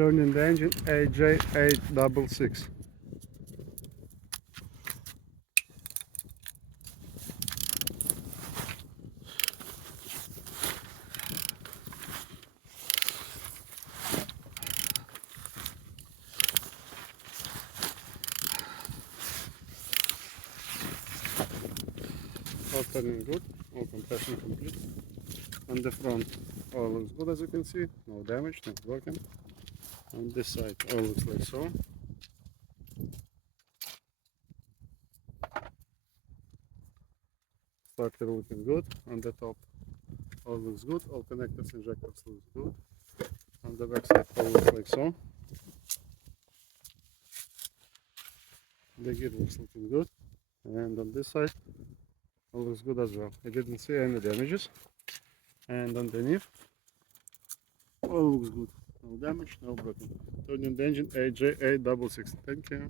Turning the engine AJ866. All turning good, all compression complete. On the front all looks good, as you can see, no damage, no broken. On this side all looks like so. Starter looking good. On the top all looks good, all connectors, injectors looks good. On the back side all looks like so. The gear looks looking good, and on this side all looks good as well. I didn't see any damages, and underneath all looks good, no damage, no broken. Turning the engine AJ866. Thank you.